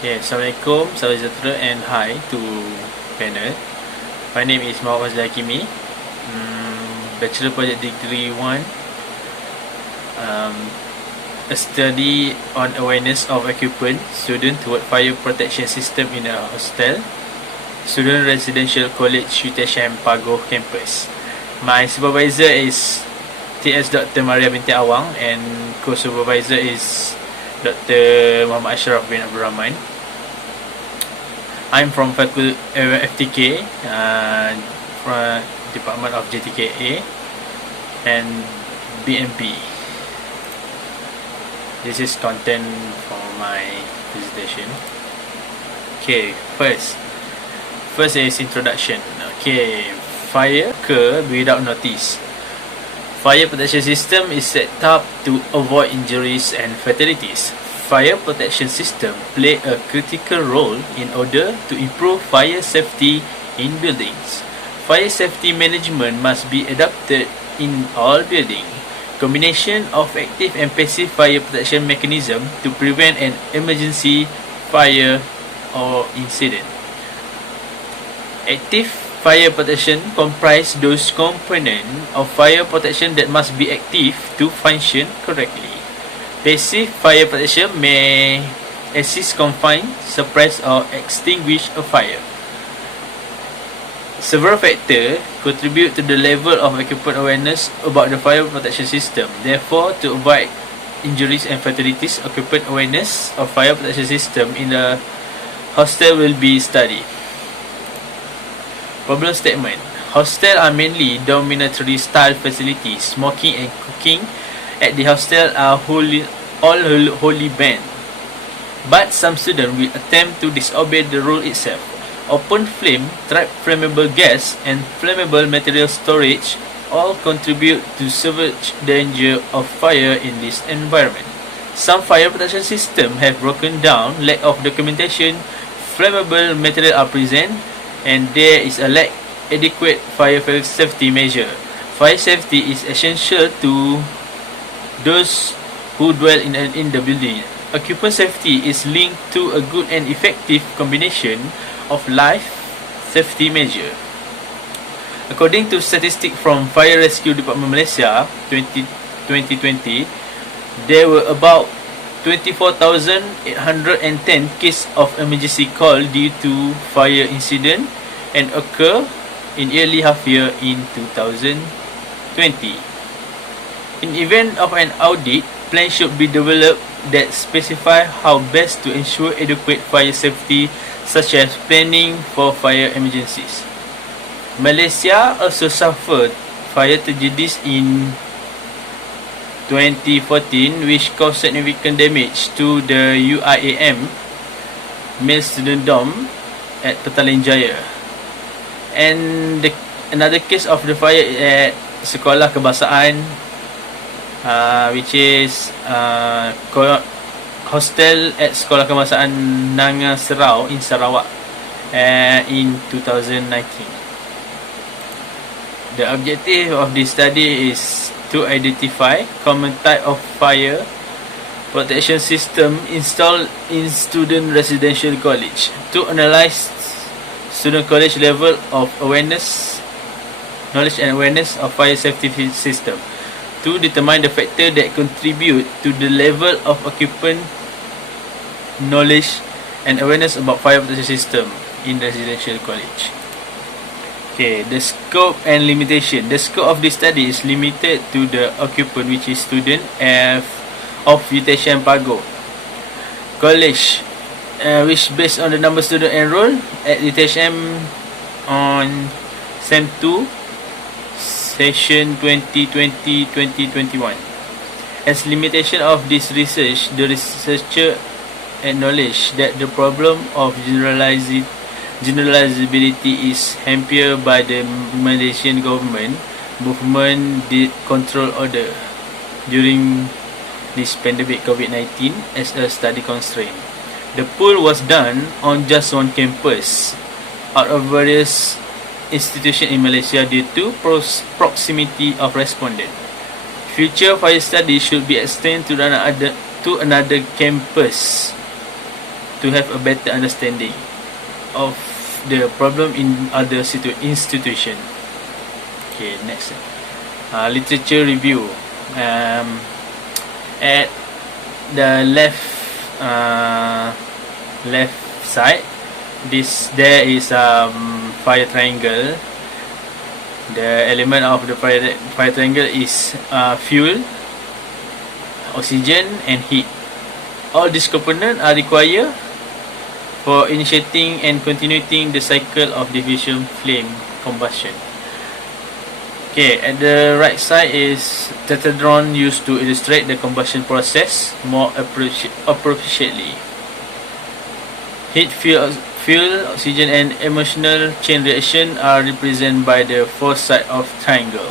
Okay, Assalamualaikum, salam sejahtera and hi to panel. My name is Muhammad Zakimi, Bachelor Project Degree 1, a study on awareness of occupant, student toward fire protection system in a hostel, student residential college UTHM PAGOH campus. My supervisor is TS Dr. Maria binti Awang and co-supervisor is Dr. Muhammad Ashraf bin Abdul Rahman. I'm from FTK, from Department of JTKA and BMP. This is content for my presentation. Okay, first is introduction. Okay, fire occur without notice. Fire protection system is set up to avoid injuries and fatalities. Fire protection system play a critical role in order to improve fire safety in buildings. Fire safety management must be adopted in all buildings. Combination of active and passive fire protection mechanism to prevent an emergency fire or incident. Active fire protection comprise those components of fire protection that must be active to function correctly. Passive fire protection may assist, confine, suppress or extinguish a fire. Several factors contribute to the level of occupant awareness about the fire protection system. Therefore, to avoid injuries and fatalities, occupant awareness of fire protection system in the hostel will be studied. Problem statement. Hostel are mainly dormitory style facilities. Smoking and cooking at the hostel are wholly banned. But some students will attempt to disobey the rule itself. Open flame, trap flammable gas and flammable material storage all contribute to severe danger of fire in this environment. Some fire protection systems have broken down, lack of documentation, flammable material are present, and there is a lack adequate fire safety measure. Fire safety is essential to those who dwell in the building. Occupant safety is linked to a good and effective combination of life safety measure. According to statistics from Fire Rescue Department Malaysia 2020, there were about 24,810 cases of emergency call due to fire incident and occur in early half year in 2020. In event of an audit, plans should be developed that specify how best to ensure adequate fire safety, such as planning for fire emergencies. Malaysia also suffered fire tragedies in 2014 which caused significant damage to the UTHM male student dorm at Petaling Jaya, and another case of the fire at Sekolah Kebangsaan which is hostel at Sekolah Kebangsaan Nanga Serau in Sarawak in 2019. The objective of this study is to identify common type of fire protection system installed in student residential college, to analyze student college level of awareness, knowledge and awareness of fire safety system, to determine the factor that contribute to the level of occupant knowledge and awareness about fire protection system in residential college. Okay, the scope and limitation. The scope of this study is limited to the occupant, which is student of UTHM PAGOH college, which based on the number of students enrolled at UTHM on SEM 2 session 2020-2021. As limitation of this research, the researcher acknowledged that the problem of generalizability is hampered by the Malaysian government movement control order during this pandemic COVID-19 as a study constraint. The poll was done on just one campus out of various institutions in Malaysia due to proximity of respondent. Future fire studies should be extended to another campus to have a better understanding of the problem in other institution. Okay, next. Literature review. At the left side, there is fire triangle. The element of the fire triangle is fuel, oxygen, and heat. All these components are required for initiating and continuing the cycle of diffusion flame combustion. Okay, at the right side is tetrahedron used to illustrate the combustion process more appropriately. Heat, fuel, oxygen, and emotional chain reaction are represented by the four sides of triangle.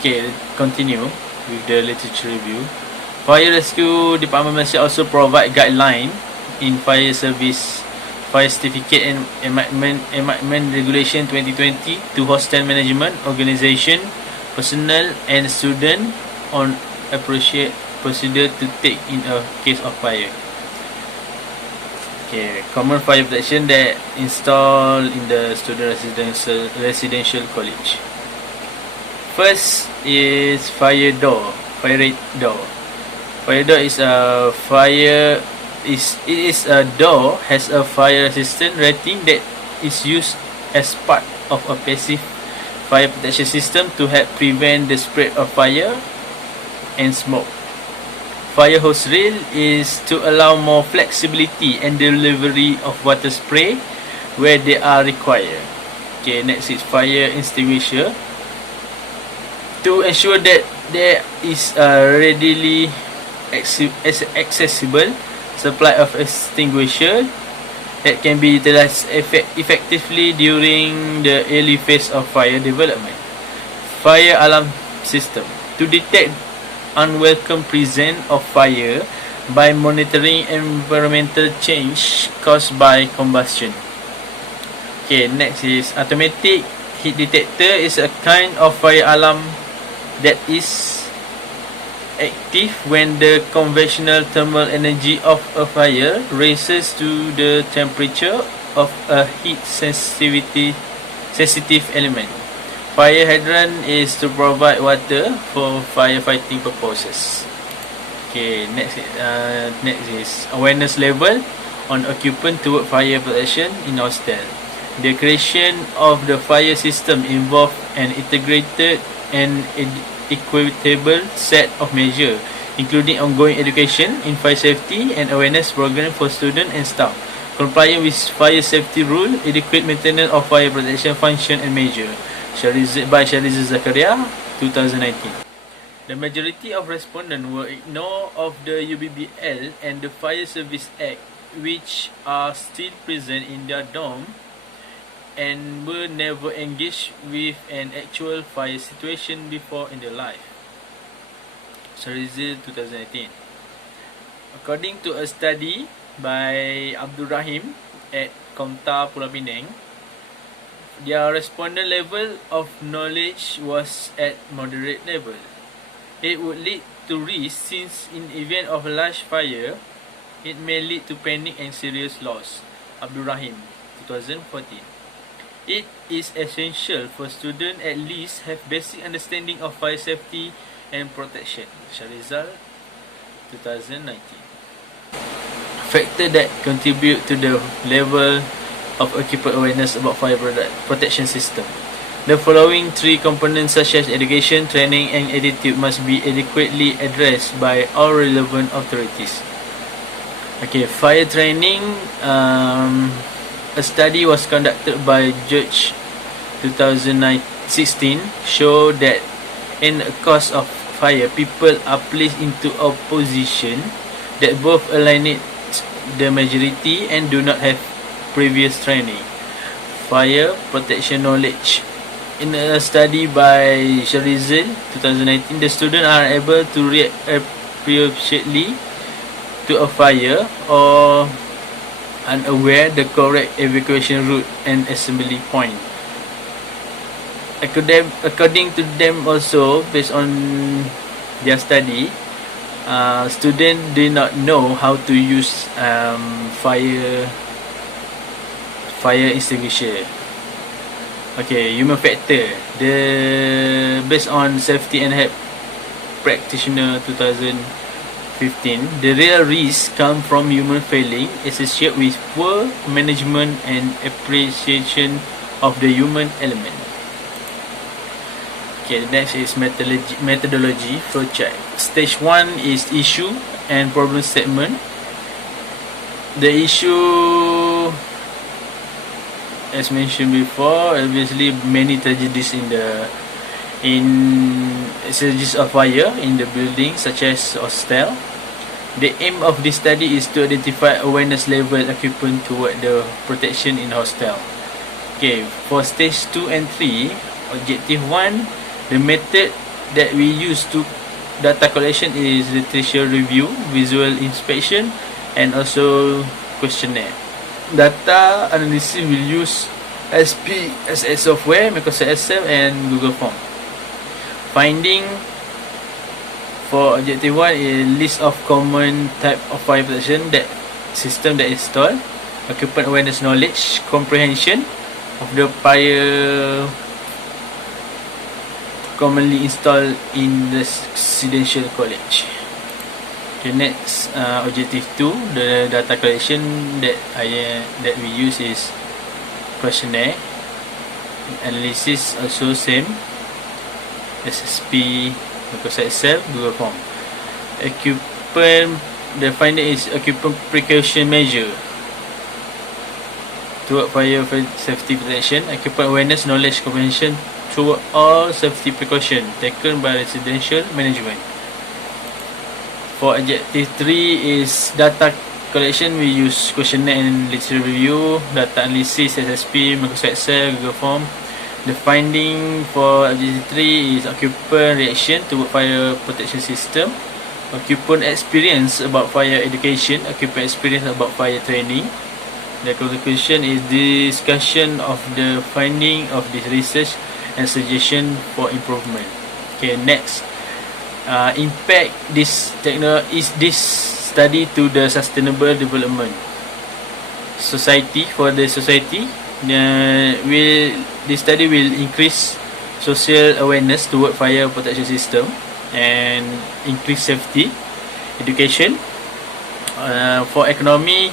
Okay, continue with the literature review. Fire Rescue Department Malaysia also provide guideline in fire service, fire certificate and amendment regulation 2020 to hostel management, organisation, personnel and student on appropriate procedure to take in a case of fire. Okay, common fire protection that installed in the student residential college. First is fire door, fire rate door. Fire door is a door has a fire resistant rating that is used as part of a passive fire protection system to help prevent the spread of fire and smoke. Fire hose rail is to allow more flexibility and delivery of water spray where they are required. Okay, next is fire extinguisher. To ensure that there is a readily accessible supply of extinguisher that can be utilized effectively during the early phase of fire development. Fire alarm system to detect unwelcome presence of fire by monitoring environmental change caused by combustion. Okay, next is automatic heat detector. Is a kind of fire alarm that is active when the conventional thermal energy of a fire rises to the temperature of a heat sensitive element. Fire hydrant is to provide water for firefighting purposes. Okay, next is awareness level on occupant toward fire protection in hostel. The creation of the fire system involved an integrated and equitable set of measures, including ongoing education in fire safety and awareness program for students and staff, complying with fire safety rule, adequate maintenance of fire protection function and measure. By Shariza Zakaria, 2019. The majority of respondents will ignore of the UBBL and the Fire Service Act, which are still present in their dorm and were never engaged with an actual fire situation before in their life. Shariza, 2018. According to a study by Abdul Rahim at Komta Pulau Pinang, their respondent level of knowledge was at moderate level. It would lead to risk since in event of a large fire, it may lead to panic and serious loss. Abdul Rahim, 2014. It is essential for students at least have basic understanding of fire safety and protection. Sharizal, 2019. Factors that contribute to the level of occupant awareness about fire protection system. The following three components such as education, training and attitude must be adequately addressed by all relevant authorities. Okay, fire training. A study was conducted by Judge 2016 showed that in a cause of fire, people are placed into a position that both alienate the majority and do not have previous training. Fire protection knowledge. In a study by Sharizal 2019, the students are able to react appropriately to a fire or unaware the correct evacuation route and assembly point. According to them also, based on their study, students did not know how to use fire extinguisher. Okay, human factor. Based on Safety and Health Practitioner 2015, the real risk come from human failing associated with poor management and appreciation of the human element. Okay, the next is methodology flowchart. Stage 1 is issue and problem statement. The issue, as mentioned before, obviously many tragedies surges of fire in the building, such as Hostel. The aim of this study is to identify awareness level occupant toward the protection in hostel. Okay, for stage 2 and 3, objective 1, the method that we use to data collection is literature review, visual inspection, and also questionnaire. Data analysis will use SPSS software, Microsoft Excel, and Google Form. Finding for objective 1 is list of common type of fire protection system that installed, occupant awareness knowledge, comprehension of the fire commonly installed in residential college. The next objective 2, the data collection that we use is questionnaire. Analysis also same, SSP, Microsoft Excel, Google Form. Occupant, the finding is occupant precaution measure toward fire safety protection, occupant awareness knowledge comprehension toward all safety precaution taken by residential management. For objective 3 is data collection, we use questionnaire and literature review, data analysis, SSP, Microsoft Excel, Google Form. The finding for objective 3 is occupant reaction toward fire protection system, occupant experience about fire education, occupant experience about fire training. The conclusion is discussion of the finding of this research and suggestion for improvement. Okay, next, impact this study to the sustainable development society. For the society, this study will increase social awareness toward fire protection system and increase safety education. For economy,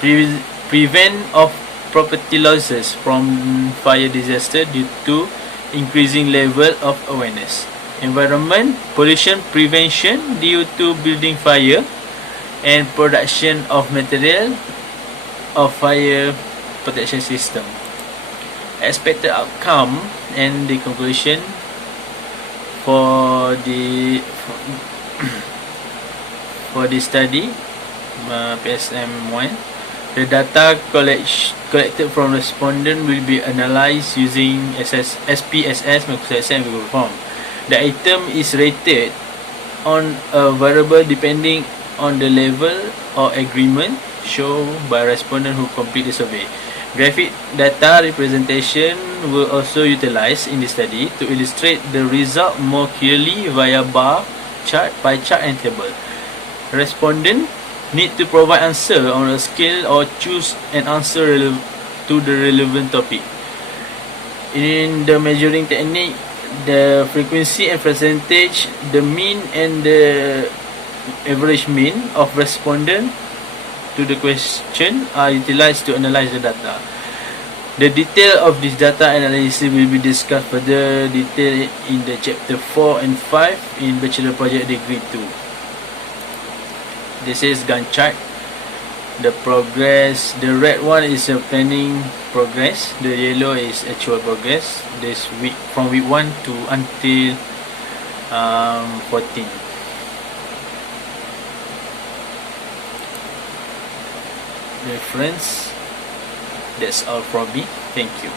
prevent of property losses from fire disaster due to increasing level of awareness. Environment, pollution prevention due to building fire and production of material of fire protection system. Expected outcome and the conclusion for the study, PSM1. The data collected from respondent will be analyzed using SPSS, Microsoft Excel, and Google Form. The item is rated on a variable depending on the level or agreement shown by respondent who complete the survey. Graphic data representation were also utilized in the study to illustrate the result more clearly via bar chart, pie chart, and table. Respondent need to provide answer on a scale or choose an answer to the relevant topic. In the measuring technique, the frequency and percentage, the mean and the average mean of respondent to the question are utilized to analyze the data. The detail of this data analysis will be discussed further detail in the chapter 4 and 5 in Bachelor Project Degree 2. This is GANTT chart. The progress, the red one is a planning progress, the yellow is actual progress. This week, from week 1 to until 14. Reference. That's all from me. Thank you.